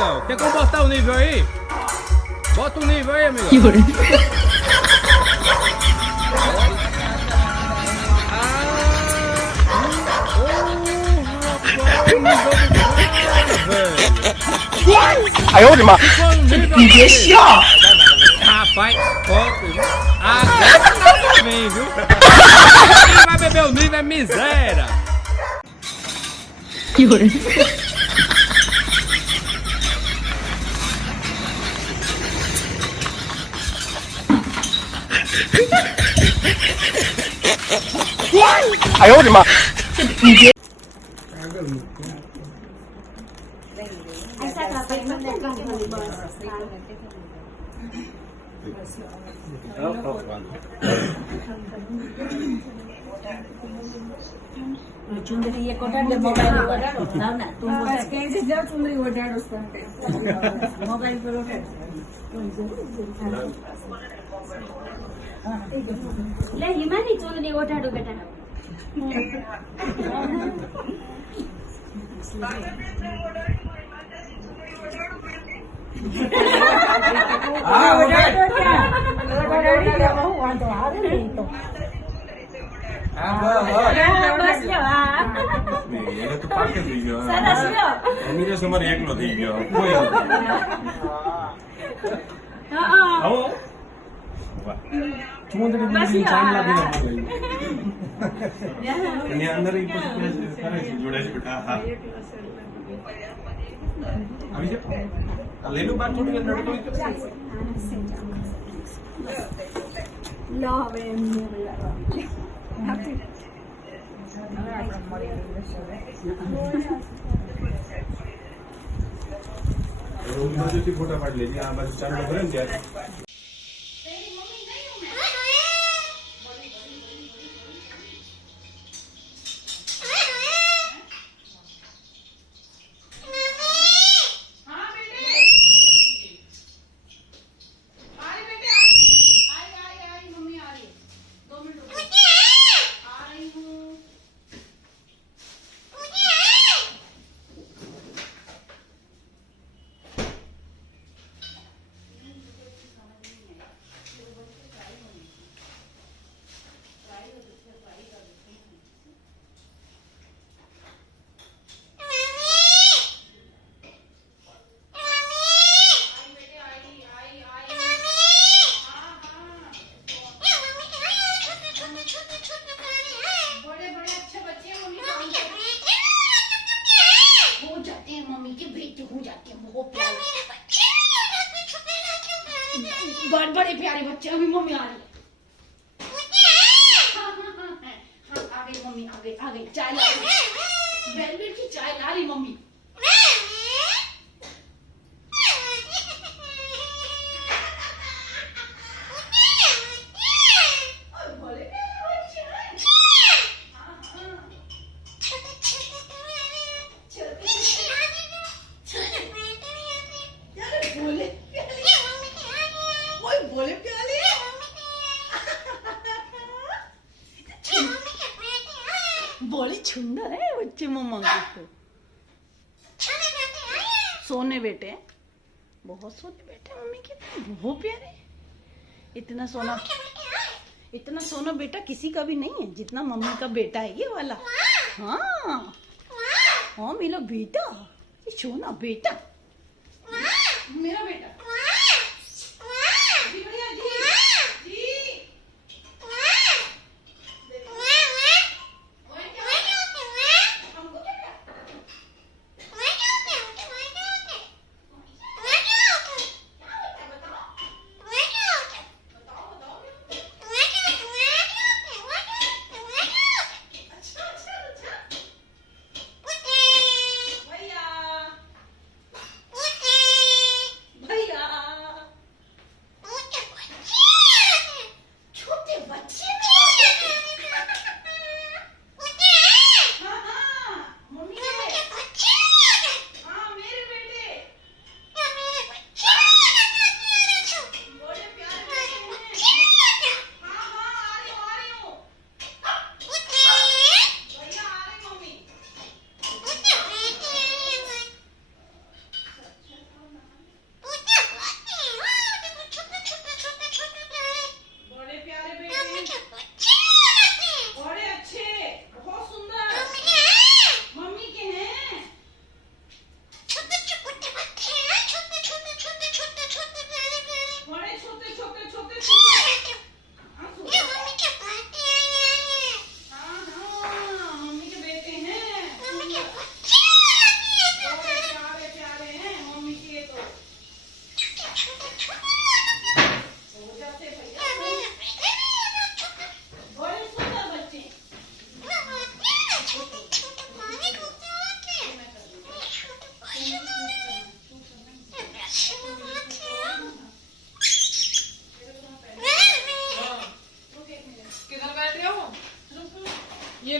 amigão. Tem como botar o nível aí? Bota o nível aí, amigão. Aí eu de Rapaz, agora vem, viu? Quem vai beber o nível é miséria. Aí eu de चुंदरी ये कोटाडे mobile कोटाडो ना ना तुम बस कैसे जाओ चुंदरी कोटाडो उसपे मोबाइल पर ले हिमानी चुंदरी कोटाडो बेटा हां कोटाडो क्या कोटाडो क्या वो वांतो आवे नहीं तो બસ લ્યો એને તો પાકે થઈ ગયો સરસ લ્યો અમીરે સમર એકલો થઈ ગયો કોઈ હા આવો ચુંદડી બી ચાંદલા બી એની અંદર ઈ પછી કરે છે જોડે છે બેટા હા આવી જા આ લેલું બાર થોડી અંદર તો લો હવે એમને રૂમ બાજુથી ફોટા પાડી લેજે આ બાજુ ચાંદલો કરે ને ત્યારે बड़े प्यारे बच्चे अभी मम्मी आ रही है आ गई मम्मी आ गई चाय ला रही वेलवेट की चाय ला रही मम्मी बोले प्याले बोले सुंदर है बच्चे मम्मा को सोने बेटे बहुत सोने बेटे मम्मी के बहुत प्यारे इतना सोना बेटा किसी का भी नहीं है जितना मम्मी का बेटा है ये वाला हाँ हाँ मेरा बेटा ये सोना बेटा मेरा बेटा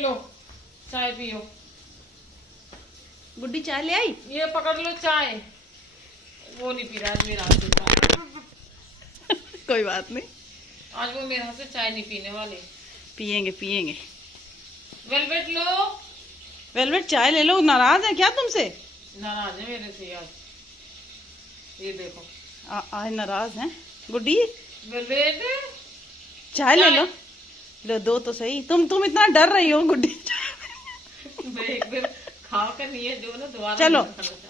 लो चाय पियो। गुड्डी चाय ले आई? ये पकड़ लो चाय। वो नहीं पी रहा आज मेरे हाथ से चाय। कोई बात नहीं, आज वो मेरे हाथ से चाय नहीं पीने वाले। पियेंगे पियेंगे। वेलवेट लो। वेलवेट चाय ले लो। नाराज है क्या तुमसे? नाराज है मेरे से आज। ये देखो आज नाराज हैं गुड्डी। वेलवेट चाय ले लो। लो दो तो सही। तुम इतना डर रही हो गुड्डी। एक बार खा कर नहीं है जो ना दोबारा चलो नहीं खाना चाहता।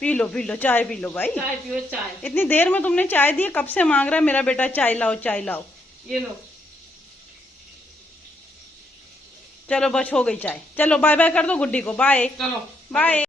पी लो चाय पी लो भाई। चाय पियो चाय। इतनी देर में तुमने चाय दी, कब से मांग रहा है मेरा बेटा चाय लाओ चाय लाओ। ये लो। चलो बस हो गई चाय। चलो बाय बाय कर दो गुड्डी को। बाय चलो बाय।